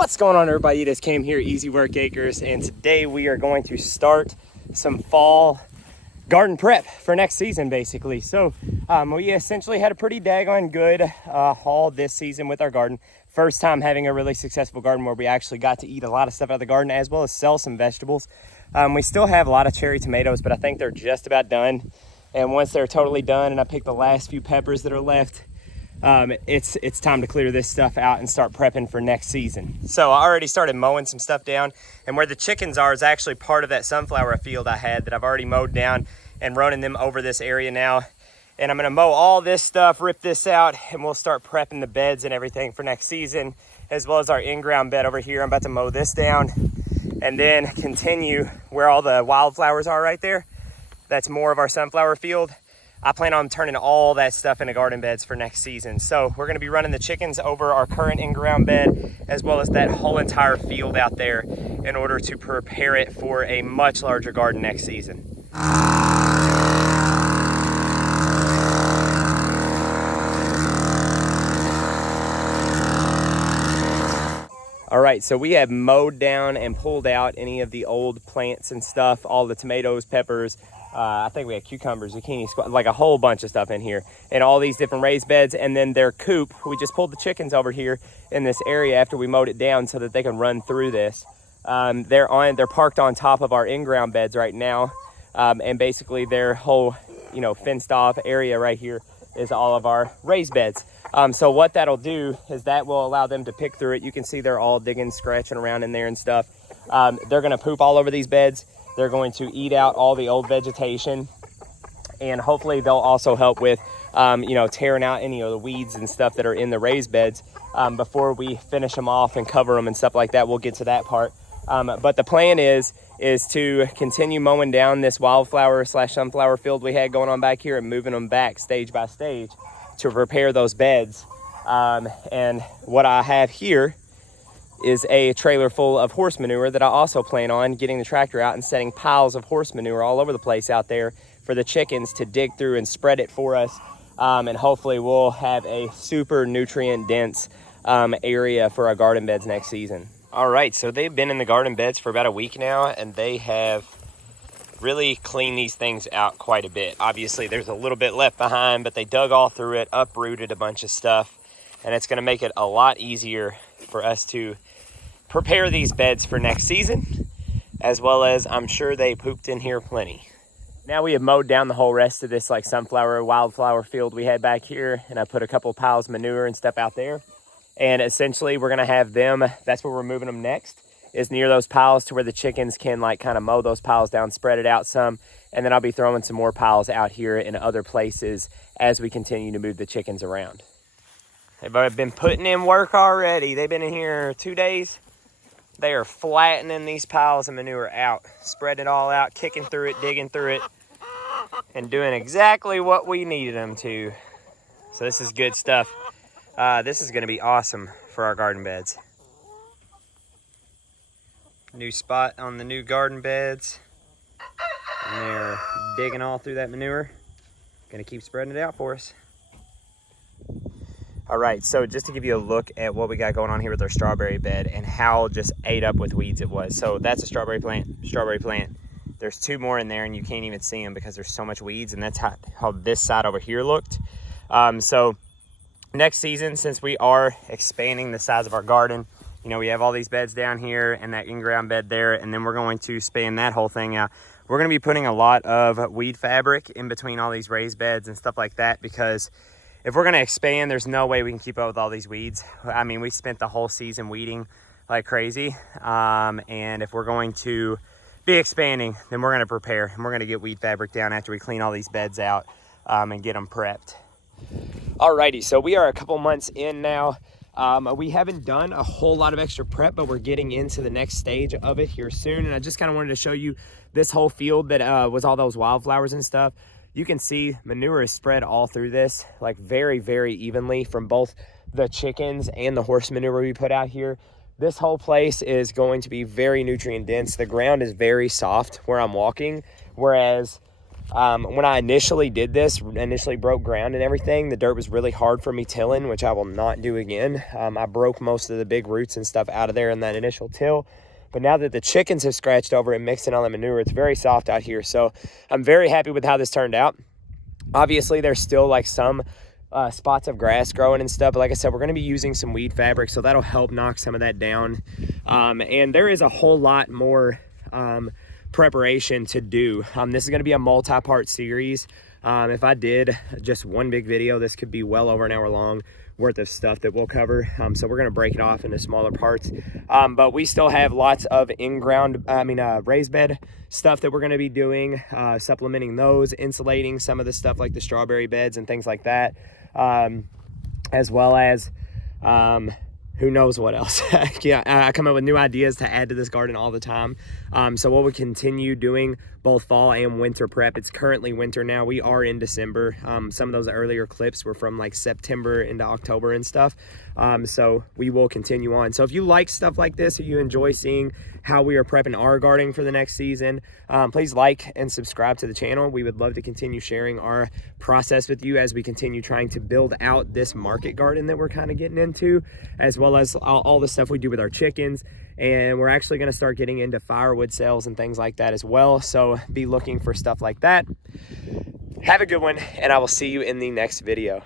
What's going on, everybody? It is Cam here, Easy Work Acres, and today we are going to start some fall garden prep for next season, basically. So we essentially had a pretty daggone good haul this season with our garden. First time having a really successful garden where we actually got to eat a lot of stuff out of the garden as well as sell some vegetables. We still have a lot of cherry tomatoes, but I think they're just about done. And once they're totally done and I pick the last few peppers that are left, it's time to clear this stuff out and start prepping for next season. So I already started mowing some stuff down, and where the chickens are is actually part of that sunflower field I had that I've already mowed down and running them over this area now. And I'm gonna mow all this stuff, rip this out, and we'll start prepping the beds and everything for next season, as well as our in-ground bed over here. I'm about to mow this down and then continue where all the wildflowers are right there. That's more of our sunflower field. I plan on turning all that stuff into garden beds for next season. So we're gonna be running the chickens over our current in-ground bed, as well as that whole entire field out there in order to prepare it for a much larger garden next season. All right, so we have mowed down and pulled out any of the old plants and stuff, all the tomatoes, peppers, I think we had cucumbers, zucchini, like a whole bunch of stuff in here, and all these different raised beds. And then their coop, we just pulled the chickens over here in this area after we mowed it down so that they can run through this. They're parked on top of our in-ground beds right now, and basically their whole, fenced off area right here is all of our raised beds. So what that'll do is that will allow them to pick through it. You can see they're all digging, scratching around in there and stuff. They're gonna poop all over these beds. They're going to eat out all the old vegetation, and hopefully they'll also help with, tearing out any of the weeds and stuff that are in the raised beds before we finish them off and cover them and stuff like that. We'll get to that part. But the plan is to continue mowing down this wildflower / sunflower field we had going on back here and moving them back stage by stage to prepare those beds. And what I have here is a trailer full of horse manure that I also plan on getting the tractor out and setting piles of horse manure all over the place out there for the chickens to dig through and spread it for us. And hopefully we'll have a super nutrient dense area for our garden beds next season. All right, so they've been in the garden beds for about a week now, and they have really cleaned these things out quite a bit. Obviously there's a little bit left behind, but they dug all through it, uprooted a bunch of stuff, and it's gonna make it a lot easier for us to prepare these beds for next season, as well as I'm sure they pooped in here plenty. Now we have mowed down the whole rest of this sunflower, wildflower field we had back here, and I put a couple piles of manure and stuff out there. And essentially we're gonna have them, that's where we're moving them next, is near those piles to where the chickens can kind of mow those piles down, spread it out some, and then I'll be throwing some more piles out here in other places as we continue to move the chickens around. They've been putting in work already. They've been in here 2 days. They are flattening these piles of manure out, spreading it all out, kicking through it, digging through it, and doing exactly what we needed them to. So this is good stuff. This is gonna be awesome for our garden beds. New spot on the new garden beds. And they're digging all through that manure. Gonna keep spreading it out for us. All right, so just to give you a look at what we got going on here with our strawberry bed and how just ate up with weeds it was. So that's a strawberry plant. There's two more in there and you can't even see them because there's so much weeds, and that's how this side over here looked. So next season, since we are expanding the size of our garden, we have all these beds down here and that in-ground bed there, and then we're going to span that whole thing out. We're gonna be putting a lot of weed fabric in between all these raised beds and stuff like that, because if we're gonna expand, there's no way we can keep up with all these weeds. I mean, we spent the whole season weeding like crazy. And if we're going to be expanding, then we're gonna prepare and we're gonna get weed fabric down after we clean all these beds out and get them prepped. Alrighty, so we are a couple months in now. We haven't done a whole lot of extra prep, but we're getting into the next stage of it here soon. And I just kind of wanted to show you this whole field that was all those wildflowers and stuff. You can see manure is spread all through this, very, very evenly from both the chickens and the horse manure we put out here. This whole place is going to be very nutrient dense. The ground is very soft where I'm walking, whereas When I initially did this, initially broke ground and everything, the dirt was really hard for me tilling, which I will not do again. I broke most of the big roots and stuff out of there in that initial till. But now that the chickens have scratched over and mixed in all the manure, it's very soft out here. So I'm very happy with how this turned out. Obviously, there's still like some spots of grass growing and stuff. But like I said, we're going to be using some weed fabric, so that'll help knock some of that down. And there is a whole lot more preparation to do. This is going to be a multi-part series. If I did just one big video, this could be well over an hour long worth of stuff that we'll cover. So we're going to break it off into smaller parts. But we still have lots of in-ground, raised bed stuff that we're going to be doing, supplementing those, insulating some of the stuff like the strawberry beds and things like that, as well as who knows what else. Yeah, I come up with new ideas to add to this garden all the time. So we'll continue doing both fall and winter prep. It's currently winter now. We are in December. Some of those earlier clips were from like September into October and stuff. So we will continue on. So if you like stuff like this, or you enjoy seeing how we are prepping our gardening for the next season, please like and subscribe to the channel. We would love to continue sharing our process with you as we continue trying to build out this market garden that we're kind of getting into, as well as all the stuff we do with our chickens. And we're actually going to start getting into firewood sales and things like that as well. So be looking for stuff like that. Have a good one, and I will see you in the next video.